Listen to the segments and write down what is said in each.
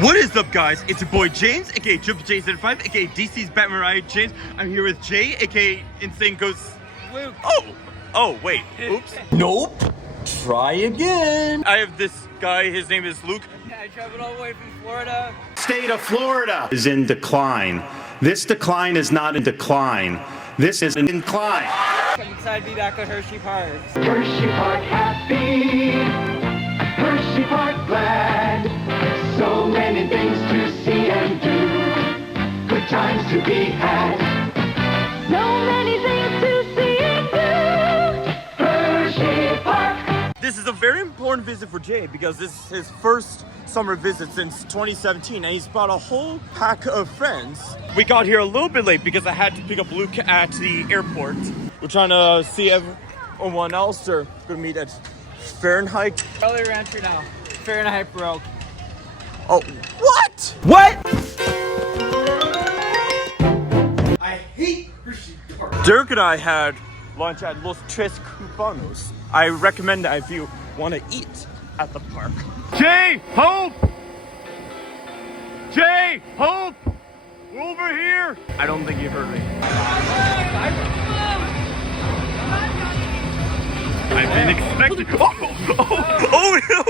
What is up, guys? It's your boy James, aka Triple J75, aka DC's Batman Riot James. I'm here with Jay, aka InsaneCoasterJunkie. Oh, wait. Oops. Nope. Try again. I have this guy. His name is Luke. I traveled all the way from Florida. State of Florida is in decline. This decline is not in decline. This is an incline. I'm excited to be back at HersheyPark. HersheyPark happy, HersheyPark glad. So many things to see and do, good times to be had. So many things to see and do, HersheyPark. This is a very important visit for Jay because this is his first summer visit since 2017, and he's brought a whole pack of friends. We got here a little bit late because I had to pick up Luke at the airport. We're trying to see everyone else. They're gonna meet at Fahrenheit. Early rancher now. Fahrenheit broke. Oh, what? What? I hate HersheyPark. Dirk and I had lunch at Los Tres Cubanos. I recommend that if you want to eat at the park. Jay, Hope! Jay, Hope! We're over here! I don't think you heard me. I've been expecting. Oh no!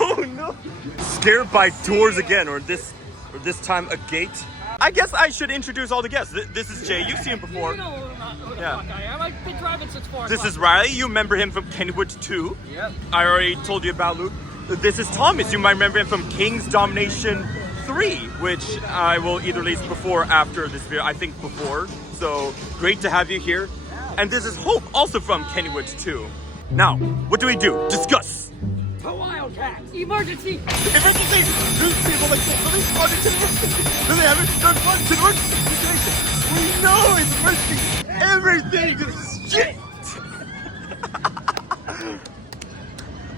Oh no! Scared by doors again, or this time a gate. I guess I should introduce all the guests. This is Jay. You've seen him before. You know who the Yeah. fuck I am. I've been driving since 4 This o'clock. is Riley. You remember him from Kennywood 2. Yep. I already told you about Luke. This is Thomas. You might remember him from King's Domination 3, which I will either release before or after this video. I think before. So great to have you here. And this is Hope, also from Kennywood 2. Now, what do we do? Discuss. The Wildcats. Emergency. Emergency! These people like this. Do they have it? Don't fun to the emergency situation. We know it's emergency. Everything is shit.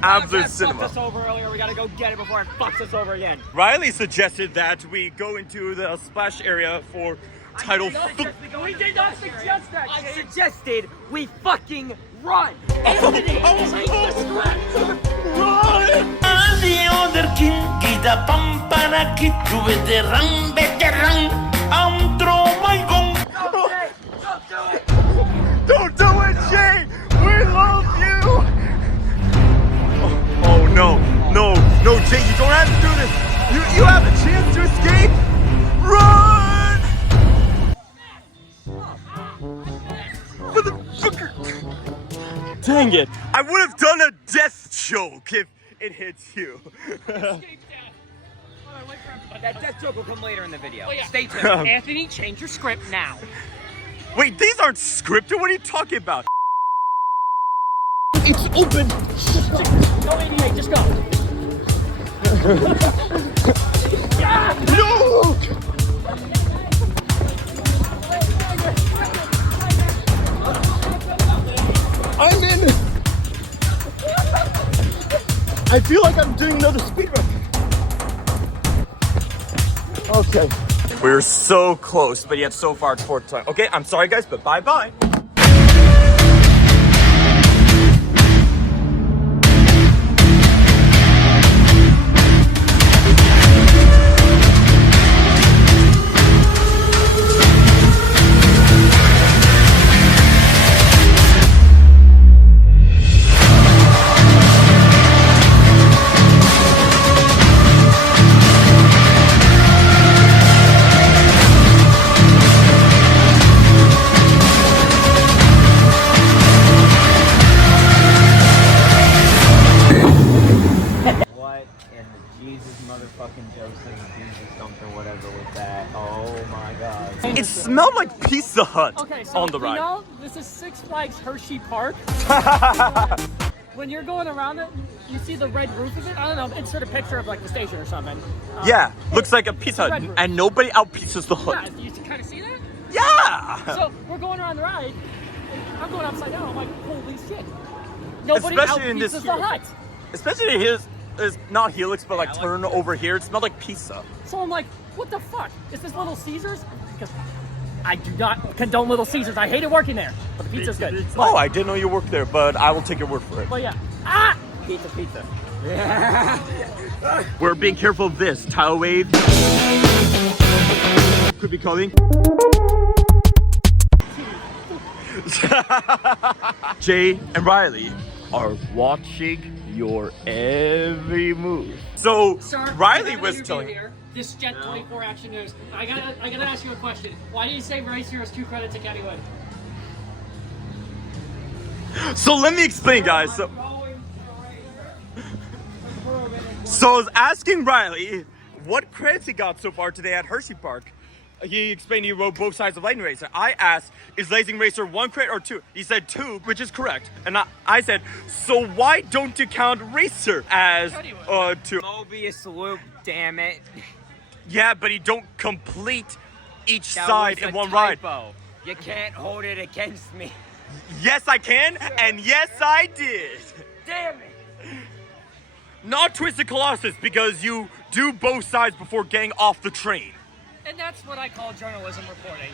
Absolute Wildcats cinema. fucked us over earlier. We gotta go get it before it fucks us over again. Riley suggested that we go into the splash area for title. We did not suggest that. I suggested we fucking run. Anthony, Run! The other king, kita pampana kitu veteran, I'm throw my gun. Don't do it. Don't do it, Jay! We love you! Oh no, no, no, Jay, you don't have to do this! You have a chance to escape! Run! Motherfucker! Dang it! I would have done a death joke if it hits you. That death joke will come later in the video. Oh, Stay tuned. Anthony, change your script now. Wait, these aren't scripted? What are you talking about? It's open. Go 88, just go. No! I'm in! I feel like I'm doing another speed run. Okay. We're so close, but yet so far it's fourth time. Okay, I'm sorry guys, but bye-bye. It smelled like Pizza Hut Okay, so on the ride. You know, this is Six Flags HersheyPark. When you're going around it, you see the red roof of it. I don't know, insert a picture of like the station or something. Yeah, looks like a Pizza Red Hut, roof. and nobody out pizzas the Hut. Yeah, you kind of see that? Yeah! So we're going around the ride. And I'm going upside down. I'm like, holy shit! Nobody Especially in this- out-pizzas the Hut. Especially his not Helix, but like turn over here. It smelled like pizza. So I'm like, what the fuck? Is this Little Caesars? Because I do not condone Little Caesars. I hated working there, but the pizza's good. Oh, I didn't know you worked there, but I will take your word for it. But yeah, pizza. We're being careful of this. Tidal wave could be coming. Jay and Riley are watching your every move. So Sir, Riley I got an was interview telling here. This Jet 24 Action News. I gotta ask you a question. Why did you say Racer has 2 credits at Kennywood? So let me explain, guys. So I was asking Riley what credits he got so far today at HersheyPark. He explained he rode both sides of Lightning Racer. I asked, is Blazing Racer 1 credit or 2? He said 2, which is correct. And I said, so why don't you count Racer as 2? Mobius loop, damn it. Yeah, but he don't complete each That side was in a one ride. typo. You can't hold it against me. Yes, I can, and yes, I did. Damn it. Not Twisted Colossus, because you do both sides before getting off the train. And that's what I call journalism reporting.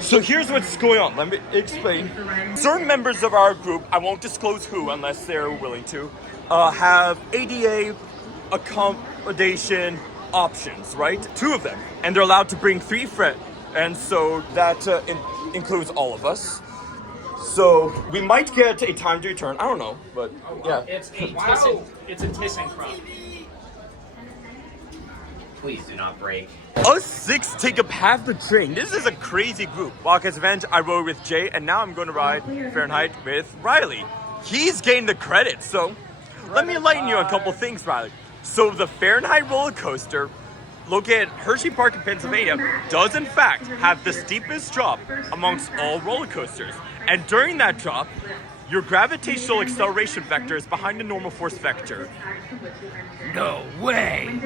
So here's what's going on. Let me explain. Certain members of our group, I won't disclose who unless they're willing to, have ADA accommodation options, right? 2 of them. And they're allowed to bring 3 friends. And so that includes all of us. So we might get a time to return. I don't know, but yeah. It's a ThyssenKrupp. Please do not break. Us 6 take up half the train. This is a crazy group. Wildcats event, I rode with Jay, and now I'm going to ride Fahrenheit with Riley. He's getting the credit, so let me enlighten you on a couple things, Riley. So the Fahrenheit roller coaster, located at HersheyPark in Pennsylvania, does in fact have the steepest drop amongst all roller coasters. And during that drop, your gravitational acceleration vector is behind the normal force vector. No way.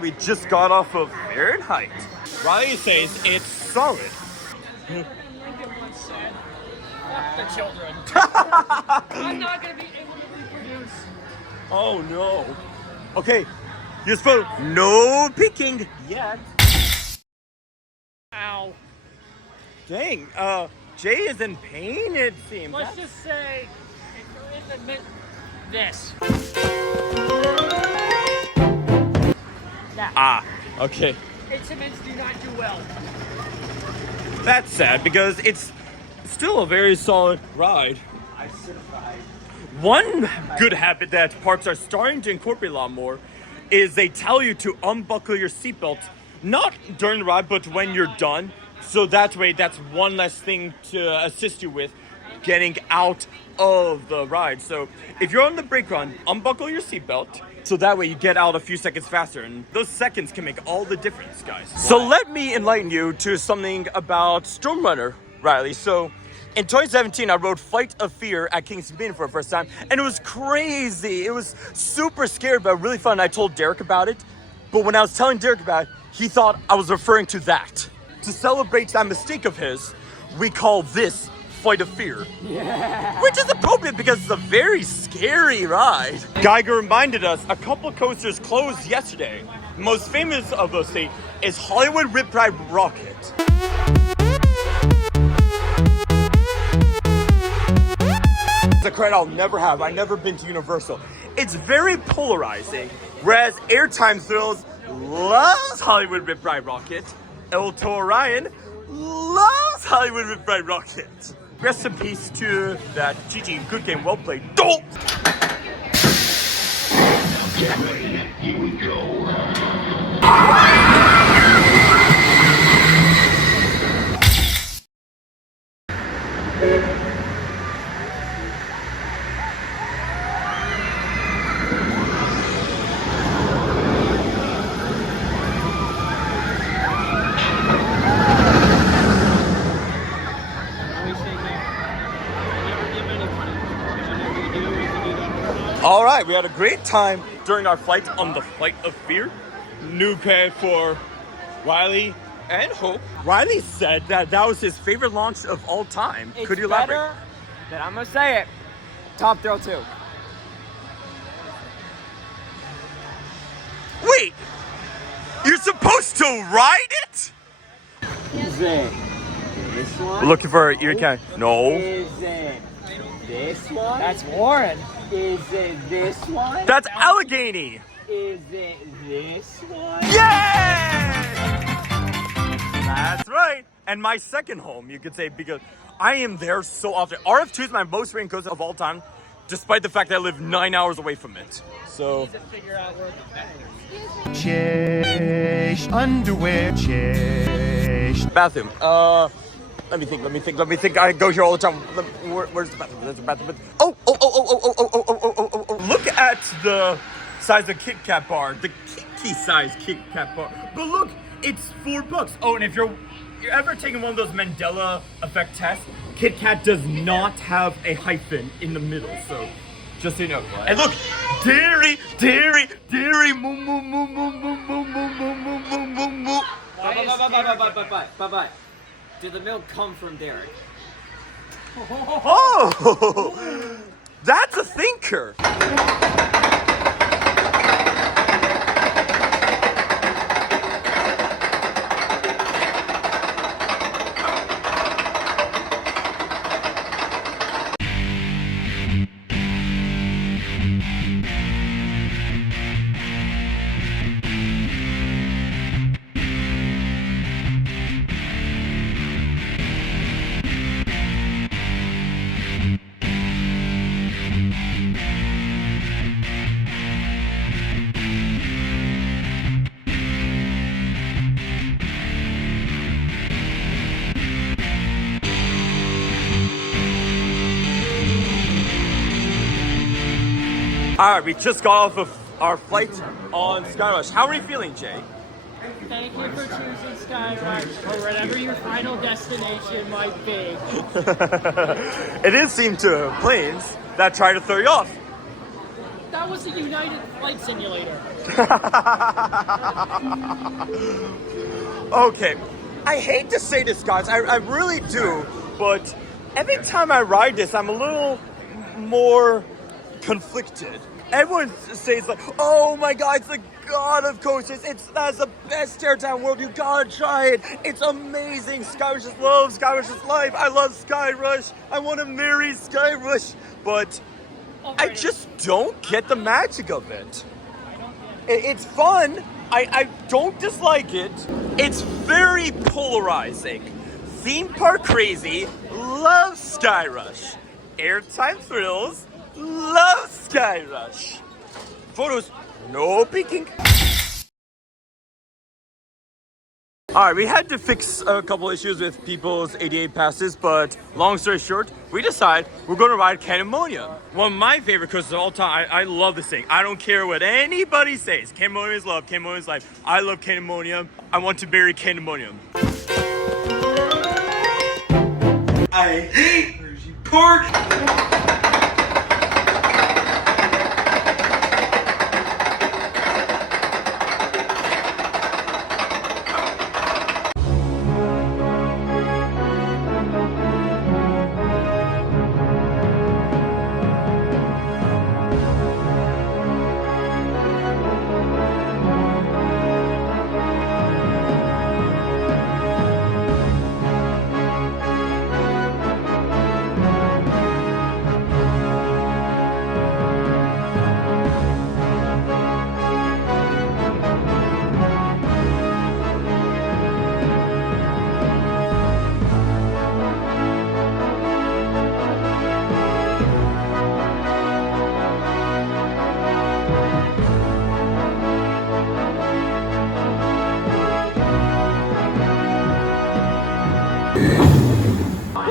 We just got off of Fahrenheit. Riley says it's solid. Lincoln once said, "Fuck the children." I'm not gonna be able to reproduce. Oh no. Okay, you're supposed no picking yet. Ow. Dang, Jay is in pain, it seems. Let's just say, if you're in the this. Ah, okay. Instruments do not do well. That's sad because it's still a very solid ride. One good habit that parks are starting to incorporate a lot more is they tell you to unbuckle your seatbelt, not during the ride, but when you're done. So that way, that's one less thing to assist you with getting out of the ride. So if you're on the brake run, unbuckle your seatbelt. So that way you get out a few seconds faster, and those seconds can make all the difference, guys. So let me enlighten you to something about Storm Runner, Riley. So in 2017, I rode Flight of Fear at Kingston Bean for the first time, and it was crazy. It was super scary, but really fun. I told Derek about it, but when I was telling Derek about it, he thought I was referring to that. To celebrate that mistake of his, we call this Flight of Fear. Yeah. Which is appropriate because it's a very scary ride. Geiger reminded us a couple coasters closed yesterday. The most famous of those is Hollywood Rip Ride Rocket. It's a credit I'll never have. I've never been to Universal. It's very polarizing. Whereas Airtime Thrills loves Hollywood Rip Ride Rocket, El Toro Ryan loves Hollywood Rip Ride Rocket. Rest in peace to that. GG, good game, well played. Don't! Get ready, here we go. right, we had a great time during our flight on the Flight of Fear. New pay for Riley and Hope. Riley said that that was his favorite launch of all time. Could you elaborate? Better than I'm gonna say it. Top Thrill 2. Wait! You're supposed to ride it? Is it this one? We're looking for your cat. No. Is it this one? That's Warren. Is it this one? That's Allegheny. Is it this one? Yeah! That's right. And my second home, you could say, because I am there so often. RF2 is my most rated coaster of all time, despite the fact that I live 9 hours away from it. So. Figure out where the Chase underwear, chase. Bathroom. Let me think. I go here all the time. Where's the bathroom? There's a bathroom. Oh. Look at the size of Kit Kat bar. The Kiki size Kit Kat bar. But look, it's $4. Oh, and if you're ever taking one of those Mandela effect tests, Kit Kat does not have a hyphen in the middle. So, just so you know. And look, dairy, moo, moo, moo, moo, moo, moo, moo, moo, moo, moo. But. Did the milk come from Derek? Oh, that's a thinker. All right, we just got off of our flight on Skyrush. How are you feeling, Jay? Thank you for choosing Skyrush or whatever your final destination might be. It did seem to planes that try to throw you off. That was a United Flight Simulator. Okay, I hate to say this, guys. I really do, but every time I ride this, I'm a little more conflicted. Everyone says like, "Oh my God, it's the god of coasters. That's the best teardown in the world. You gotta try it. It's amazing. Skyrush is love. Skyrush is life. I love Skyrush. I want to marry Skyrush." But I just don't get the magic of it. It's fun. I don't dislike it. It's very polarizing. Theme park crazy. Love Skyrush. Airtime thrills. Love Skyrush. Photos, no peeking. Alright, we had to fix a couple issues with people's ADA passes, but long story short, we decided we're going to ride Candemonia. One of my favorite coasters of all time. I love this thing. I don't care what anybody says. Candemonia is love. Candemonia is life. I love Candemonia. I want to bury Candemonia. I hate HersheyPark.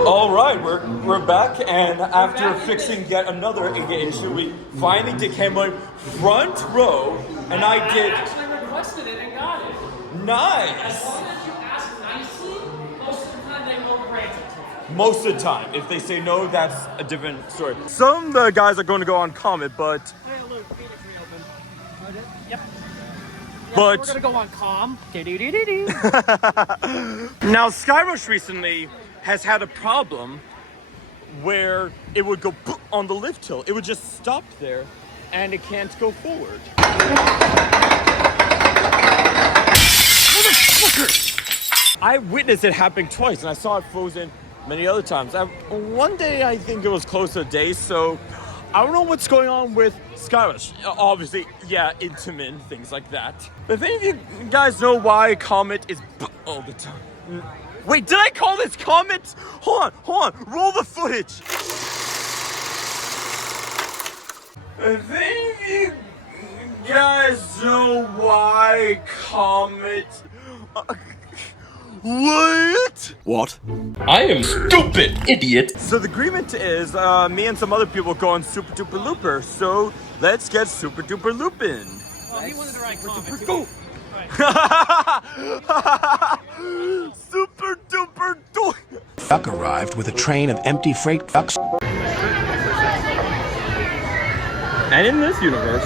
All right, we're back, and after fixing yet another ADA issue, we finally did Candemonia front row, and I did. I actually requested it and got it. Nice. As long as you ask nicely, most of the time they will grant it. Most of the time, if they say no, that's a different story. Some of the guys are going to go on Comet, but Hey, look, Yep. But we're gonna go on calm. now Skyrush recently has had a problem where it would go on the lift hill. It would just stop there and it can't go forward. Motherfucker! I witnessed it happening twice and I saw it frozen many other times. One day I think it was close to a day, so I don't know what's going on with Skyrush. Obviously, yeah, Intamin, things like that. But if any of you guys know why Comet is all the time. Wait, did I call this Comet? Hold on, roll the footage. If any of you guys know why Comet... What? I am stupid, idiot. So the agreement is me and some other people go on Super Duper Looper, so let's get Super Duper Loopin'. Oh, he wanted to ride Comet. Go! Super Duper do. Duck arrived with a train of empty freight trucks. And in this universe,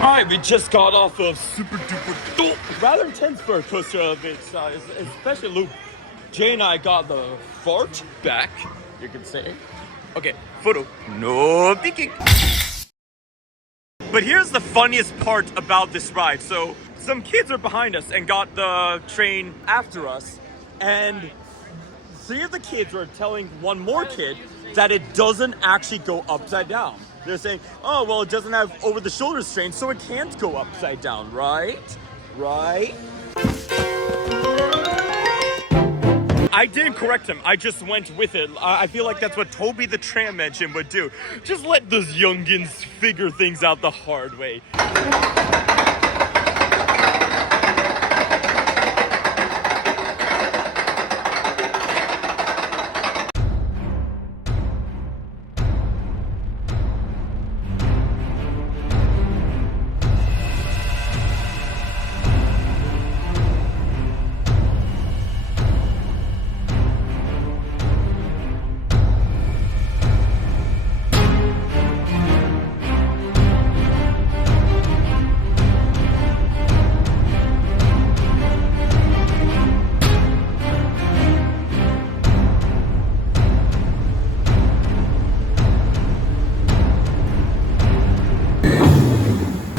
Alright, we just got off of Super Duper Dope. Rather intense for a coaster of its size, especially Loop. Jay and I got the fart back, you can say. Okay, photo. No peeking. But here's the funniest part about this ride. So, some kids are behind us and got the train after us. And 3 of the kids were telling one more kid that it doesn't actually go upside down. They're saying, oh, well, it doesn't have over-the-shoulder strain, so it can't go upside down, right? Right? I didn't correct him. I just went with it. I feel like that's what Toby the Tram Engine would do. Just let those youngins figure things out the hard way.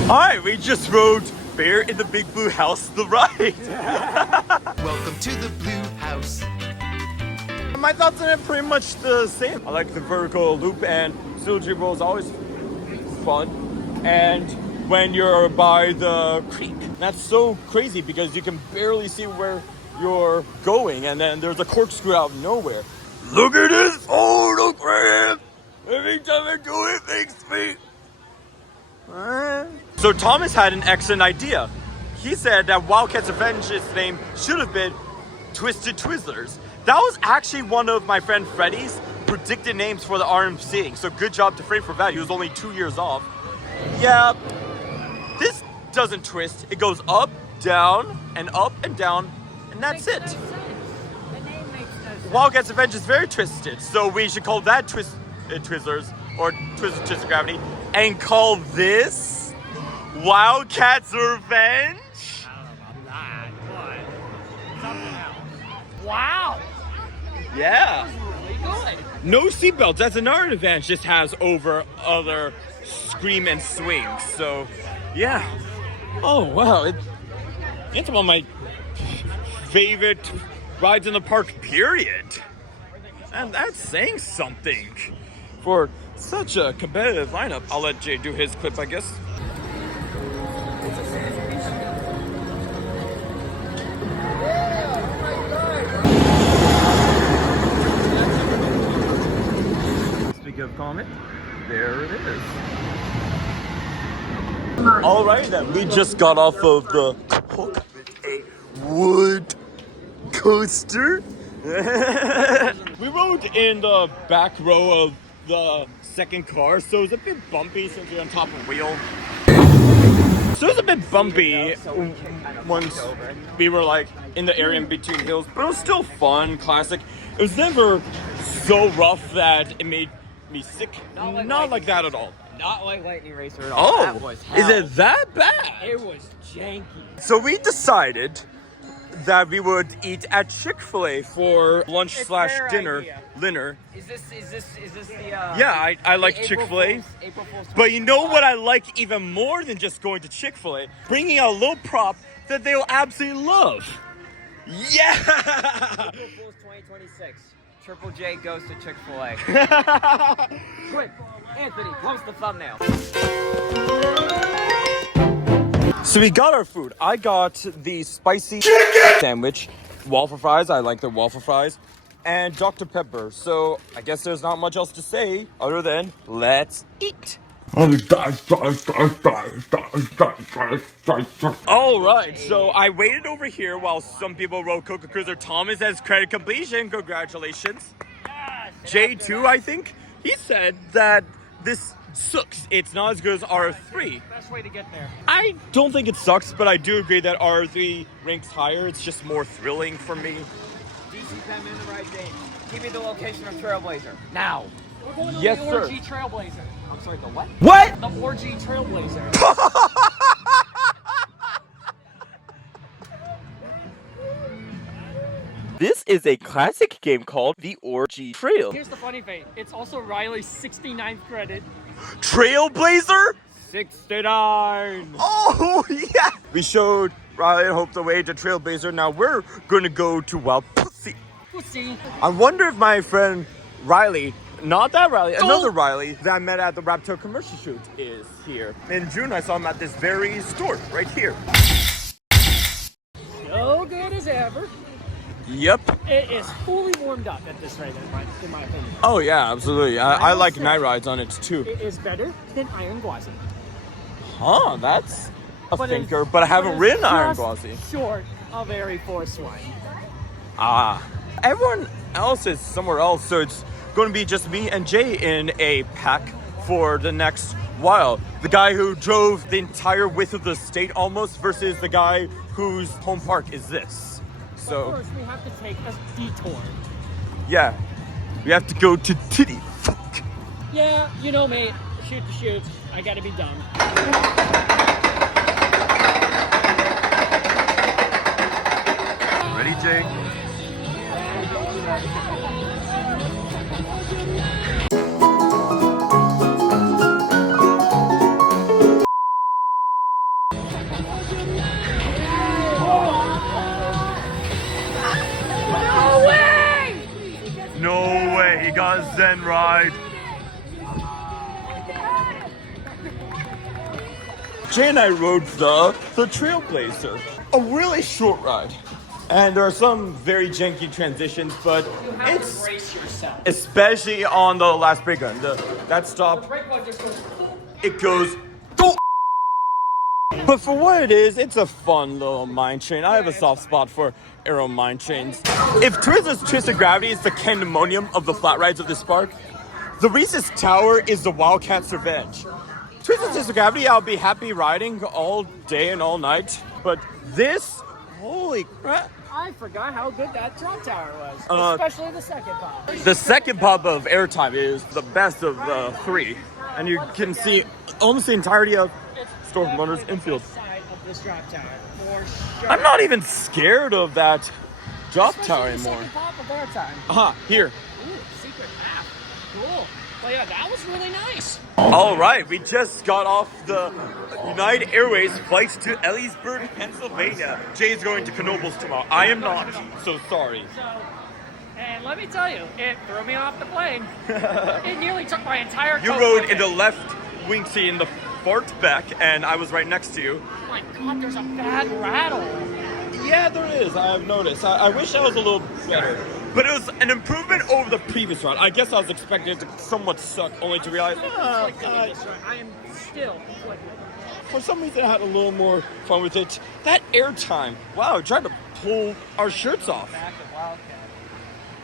Alright, we just rode Bear in the Big Blue House, the ride. Welcome to the Blue House. My thoughts on it are pretty much the same. I like the vertical loop, and Still Dribble is always fun. And when you're by the creek, that's so crazy because you can barely see where you're going, and then there's a corkscrew out of nowhere. Look at this photo crap! Every time I do it, makes me... So Thomas had an excellent idea. He said that Wildcat's Revenge's name should have been Twisted Twizzlers. That was actually one of my friend Freddie's predicted names for the RMC. So good job to Freddie for that. He was only 2 years off. Yeah, this doesn't twist. It goes up, down, and down, and that's it. Wildcat's Revenge is very twisted, so we should call that Twizzlers or Twisted Gravity, and call this Wildcat's Revenge? Wow! Yeah. Really good. No seatbelts, that's another advantage this has over other scream and swings. So, yeah. Oh, wow. It's one of my favorite rides in the park, period. And that's saying something for such a competitive lineup. I'll let Jay do his clip, I guess. Speaking of Comet, there it is. Alright then, we just got off of the wood coaster. We rode in the back row of the second car, so it was a bit bumpy since we're on top of a wheel. So it was a bit bumpy once we were like in the area in between hills, but it was still fun, classic. It was never so rough that it made me sick. Not like that at all. Not like Lightning Racer at all. That Oh, was hell. is it that bad? It was janky. So we decided that we would eat at Chick-fil-A for lunch slash dinner. Dinner. Is this the Yeah, I like the Chick-fil-A. April Fool's But you know what I like even more than just going to Chick-fil-A? Bringing out a little prop that they'll absolutely love. Yeah! April Fool's 2026. Triple J goes to Chick-fil-A. Quick, Anthony, post the thumbnail. So we got our food. I got the spicy chicken sandwich, waffle fries. I like the waffle fries. And Dr. Pepper. So I guess there's not much else to say other than let's eat. All right, so I waited over here while some people wrote Coca Cruiser. Thomas has credit completion. Congratulations. Jay too, I think. He said that this sucks. It's not as good as R3. Best way to get there. I don't think it sucks, but I do agree that R3 ranks higher. It's just more thrilling for me. DC Pen in the right game. Give me the location of Trailblazer. Now. We're going on Yes, the sir. Orgy Trailblazer. I'm sorry, the what? What? The Orgy Trailblazer. This is a classic game called The Orgy Trail. Here's the funny thing. It's also Riley's 69th credit. Trailblazer? 69. Oh, yeah! We showed Riley and Hope the way to Trailblazer. Now we're gonna go to Wild Pussy. Pussy. I wonder if my friend Riley, not that Riley, another Riley that I met at the Raptor commercial shoot is here. In June, I saw him at this very store right here. So good as ever. Yep. It is fully warmed up at this rate, in my opinion. Oh, yeah, absolutely. I like say- night rides on it too. It is better than Iron Gwazi. Huh, that's a But thinker, it's- but I haven't it's ridden Iron just Gwazi. Short of Air Force One. Ah. Everyone else is somewhere else, so it's going to be just me and Jay in a pack for the next while. The guy who drove the entire width of the state almost versus the guy whose home park is this. So, First, we have to take a detour. yeah, we have to go to Titty. Fuck. Yeah, you know me. Shoot the shoot. I gotta be done. Ready, Jay? No way, he got a Zen ride. Jay and I rode the Trailblazer. A really short ride. And there are some very janky transitions, but it's Brace yourself. especially on the last big one. That stop, Brake one just goes. it goes. But for what it is, it's a fun little mine train. I have a soft spot for aero mine trains. If Twizzler's Twisted Gravity is the pandemonium of the flat rides of this park, the Reese's Tower is the Wildcat's Revenge. Twisted Twisted Gravity, I'll be happy riding all day and all night. But this, holy crap. I forgot how good that drop tower was. Uh, Especially the second pop. The second pub of airtime is the best of the three. And you can see almost the entirety of Storm Motors infield. Side of this drop tower, for sure. I'm not even scared of that drop tower Especially the anymore. second pop of airtime. Aha, here. Ooh, secret path. Cool. But yeah, that was really nice. All right, we just got off the United Airways flight to Ellisburg, Pennsylvania. Jay's going to Knoebels tomorrow. I am not, so sorry. So, and let me tell you, it threw me off the plane. It nearly took my entire You coat rode with in the it. left wing seat in the fart back, and I was right next to you. Oh my God, there's a bad rattle. Yeah, there is. I have noticed. I wish I was a little better. But it was an improvement over the previous round. I guess I was expecting it to somewhat suck, only to realize I am still conflicted. for some reason I had a little more fun with it. That airtime, wow, I tried to pull our shirts off. Back of Wildcat.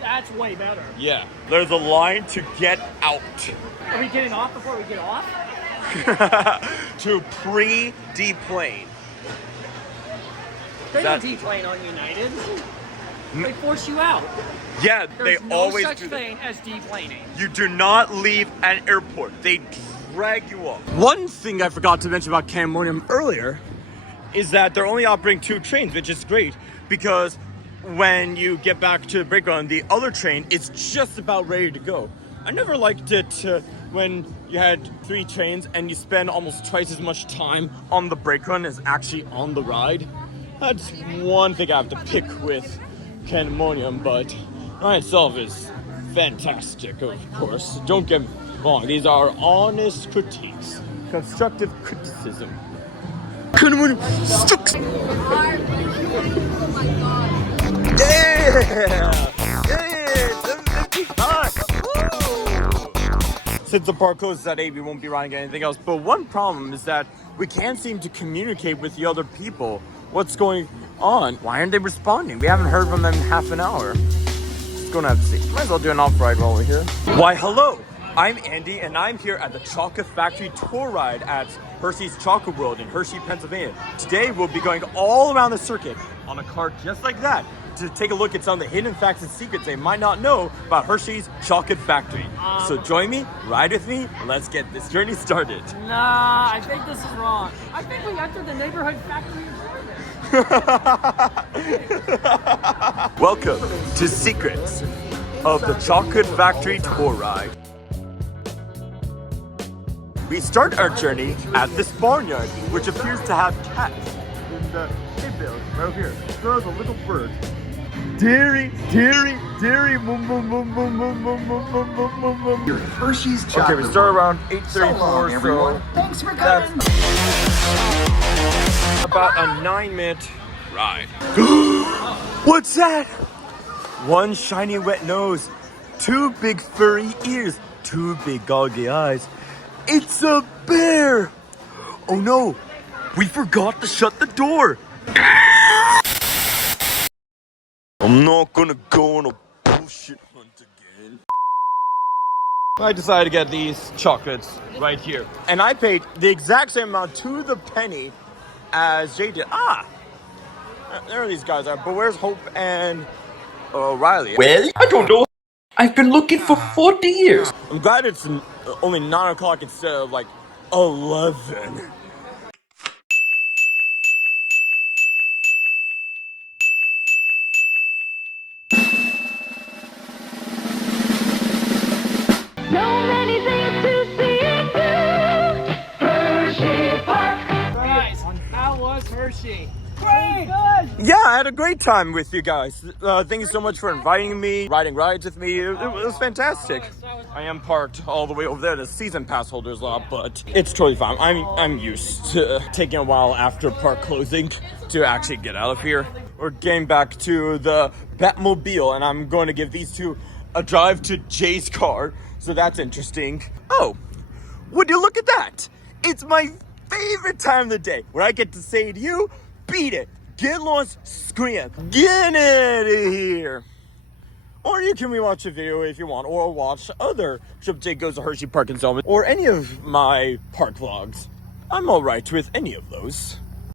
That's way better. Yeah. There's a line to get out. Are we getting off before we get off? To pre-deplane. They That- don't deplane on United. They force you out. Yeah, There's they no always such do that. thing as deplaning. You do not leave an airport. They drag you up. One thing I forgot to mention about Cambodium earlier is that they're only operating 2 trains, which is great because when you get back to the break ground, the other train is just about ready to go. I never liked it when you had 3 trains and you spend almost twice as much time on the brake run as actually on the ride. That's one thing I have to pick with Cambodium, but ride itself is fantastic, of course. Don't get me wrong, these are honest critiques, constructive criticism. Cambodium sucks! Yeah! Yeah! 755! Woo! Since the park closes at 8, we won't be riding anything else. But one problem is that we can't seem to communicate with the other people. What's going on? Why aren't they responding? We haven't heard from them in half an hour. Just gonna have to see. Might as well do an off-ride while we're here. Why, hello! I'm Andy, and I'm here at the Chocolate Factory tour ride at Hershey's Chocolate World in Hershey, Pennsylvania. Today, we'll be going all around the circuit on a cart just like that to take a look at some of the hidden facts and secrets they might not know about Hershey's Chocolate Factory. So join me, ride with me, and let's get this journey started. Nah, I think this is wrong. I think we entered the neighborhood factory enjoyment. Welcome to Secrets of the Chocolate Factory tour ride. We start our journey at this barnyard, which appears to have cats in the hay bale right over here. There's a little bird. Ttery, ttery, ttery, boom, boom, boom, boom, boom, boom, boom, boom, boom, boom, boom. Your Hershey's Okay, chocolate. we start around 8:34, So long, everyone. Thanks for coming. About a 9-minute ride. What's that? One shiny wet nose, 2 big furry ears, 2 big goggly eyes. It's a bear! Oh no, we forgot to shut the door. I'm not gonna go on a bullshit hunt again. I decided to get these chocolates right here. And I paid the exact same amount to the penny as Jay did. There these guys are. But where's Hope and Riley? Well, I don't know. I've been looking for 40 years. I'm glad it's only 9 o'clock instead of like 11. So many things to see and do. HersheyPark. Guys, how was Hershey? Great! Good! Yeah, I had a great time with you guys. Thank you so much for inviting me, riding rides with me. It was fantastic. I am parked all the way over there, the season pass holders lot, but it's totally fine. I'm used to taking a while after park closing to actually get out of here. We're getting back to the Batmobile, and I'm going to give these two a drive to Jay's car, so that's interesting. Oh, would you look at that? It's my favorite time of the day, where I get to say to you, beat it, get lost, scream, get out of here. Or you can rewatch the video if you want, or watch other Triple J Goes to Hershey Park installments, or any of my park vlogs. I'm alright with any of those.